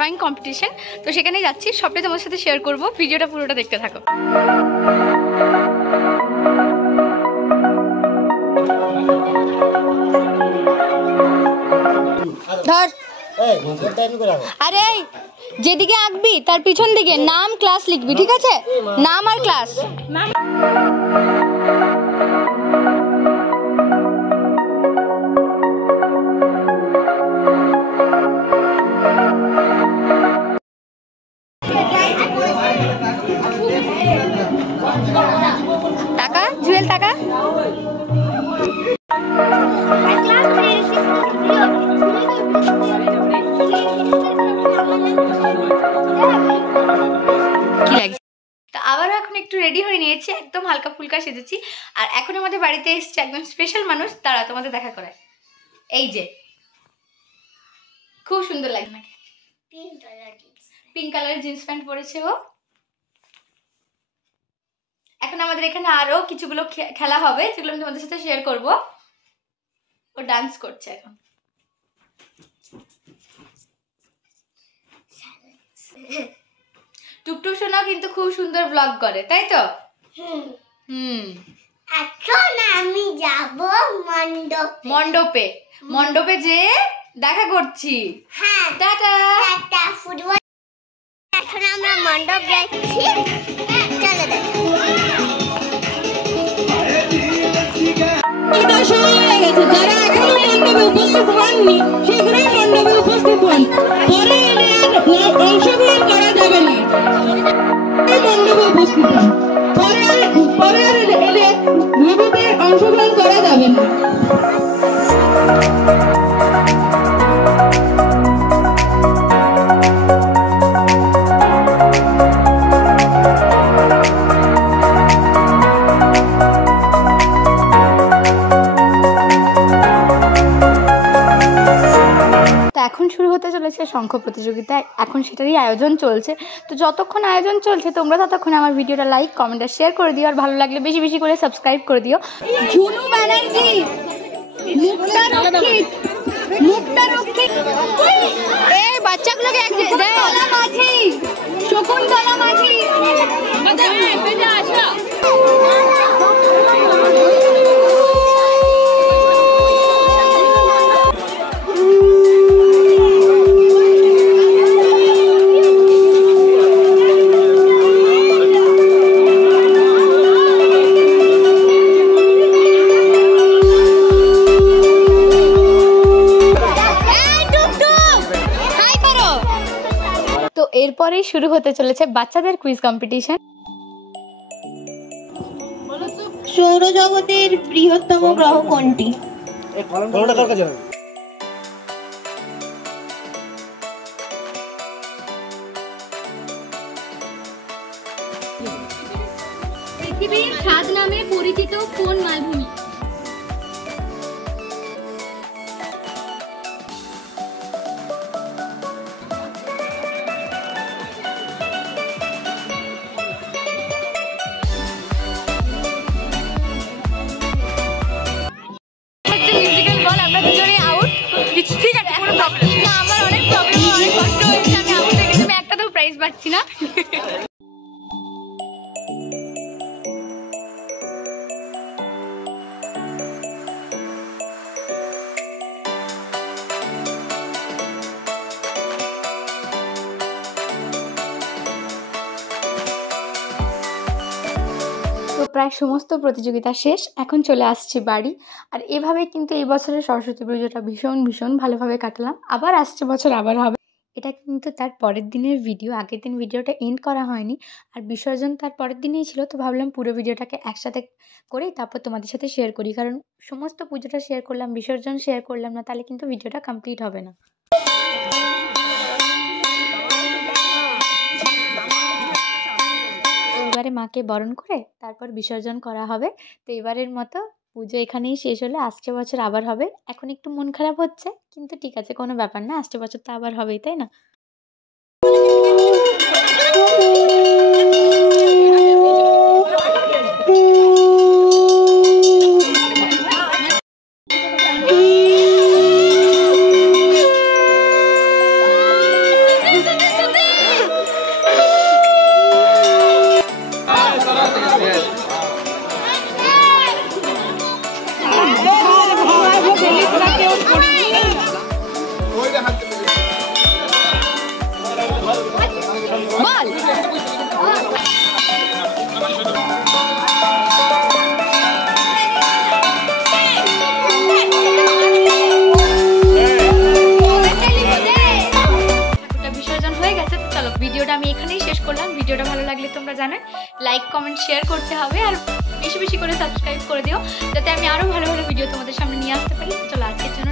Drawing competition, তো সেখানেই যাচ্ছি, সবটাই তোমার সাথে শেয়ার করব। ভিডিওটা পুরোটা দেখতে থাকো। ধর, আরে যেদিকে আঁকবি তার পিছন দিকে নাম ক্লাস লিখবি, ঠিক আছে? নাম আর ক্লাস। টাকা জুয়েল, টাকা কি লাগছে? তো আবারও এখন একটু রেডি হয়ে নিয়েছি, একদম হালকা ফুলকা সেজেছি। আর এখন আমাদের বাড়িতে এসছে একদম স্পেশাল মানুষ, তারা তোমাদের দেখা করে। এই যে খুব সুন্দর লাগে নাকি? পিঙ্ক কালারের জিন্স প্যান্ট পরেছে ও। এখন আমাদের এখানে আরো কিছুগুলো খেলা হবে, যেগুলো আমি তোমাদের সাথে শেয়ার করব। ও ডান্স করছে এখন। টুকটুক সোনাও কিন্তু খুব সুন্দর ব্লগ করে, তাই তো? এখন আমি যাব মণ্ডপে। মণ্ডপে যে দেখা করছি। হ্যাঁ, টাটা টাটা। ফুটবল এখন আমরা মণ্ডপ যাচ্ছি, চলো দেখো। সময় হয়ে গেছে, যারা এখনো মণ্ডপে উপস্থিত হননি শীঘ্রই মণ্ডপে উপস্থিত হন, পরে এলে অংশগ্রহণ করা যাবে না। মণ্ডপে উপস্থিত হন, পরে এলে ভিডিওতে অংশগ্রহণ করা যাবে না। এখন শুরু হতে চলেছে শঙ্খ প্রতিযোগিতা, এখন সেটারই আয়োজন চলছে। তো যতক্ষণ আয়োজন চলছে তোমরা ততক্ষণ আমার ভিডিওটা লাইক, কমেন্ট আর শেয়ার করে দিও, আর ভালো লাগলে বেশি বেশি করে সাবস্ক্রাইব করে দিও। ঝুনু ব্যানার্জি, মুক্তা রক্ষিত, এই বাচ্চাগুলোকে এক জায়গায় মাঝি, শকুন্তলা মাঝি। এরপরেই শুরু হতে চলেছে বাচ্চাদের কুইজ কম্পিটিশন। সৌরজগতের বৃহত্তম গ্রহ কোনটি? পৃথিবীর 7 নামে পরিচিত কোন মালভূমি? আমার অনেক প্রবলেম, অনেক কষ্ট হচ্ছে, আমি আউট হয়ে গেছি, আমি একটাতেও প্রাইজ পাচ্ছি না। তো প্রায় সমস্ত প্রতিযোগিতা শেষ, এখন চলে আসছি বাড়ি। আর এভাবে কিন্তু এই বছরের সরস্বতী পুজোটা ভীষণ ভালোভাবে কাটালাম। আবার আসছে বছর আবার হবে। এটা কিন্তু তার পরের দিনের ভিডিও, আগের দিন ভিডিওটা এন্ড করা হয়নি, আর বিসর্জন তার পরের দিনেই ছিল। তো ভাবলাম পুরো ভিডিওটাকে একসাথে করেই তারপর তোমাদের সাথে শেয়ার করি, কারণ সমস্ত পুজোটা শেয়ার করলাম, বিসর্জন শেয়ার করলাম না, তাহলে কিন্তু ভিডিওটা কমপ্লিট হবে না। এবারে মাকে বরণ করে তারপর বিসর্জন করা হবে। তো এবারের মতো পুজো এখানেই শেষ হলো, আসছে বছর আবার হবে। এখন একটু মন খারাপ হচ্ছে, কিন্তু ঠিক আছে, কোনো ব্যাপার না, আসছে বছর তো আবার হবেই, তাই না? বল বিসর্জন হয়ে গেছে। তো চলো ভিডিওটা আমি এখানেই শেষ করলাম। ভিডিওটা ভালো লাগলে তোমরা জানাই লাইক কমেন্ট শেয়ার করতে হবে, আর বেশি বেশি করে সাবস্ক্রাইব করে দিও যাতে আমি আরো ভালো ভালো ভিডিও তোমাদের সামনে নিয়ে আসতে পারি। চলো আজকের জন্য